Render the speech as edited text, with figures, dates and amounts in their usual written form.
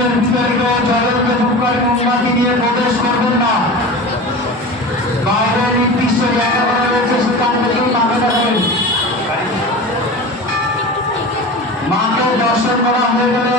মন্দিরের ভিতরে জগৎকে মুখের মোমবাতি দিয়ে প্রবেশ করবেন না। বাইরে নির্দিষ্ট জায়গা করা রয়েছে, সেখান থেকেই মাকে দেখেন। মাকে দর্শন করা হয়ে গেলে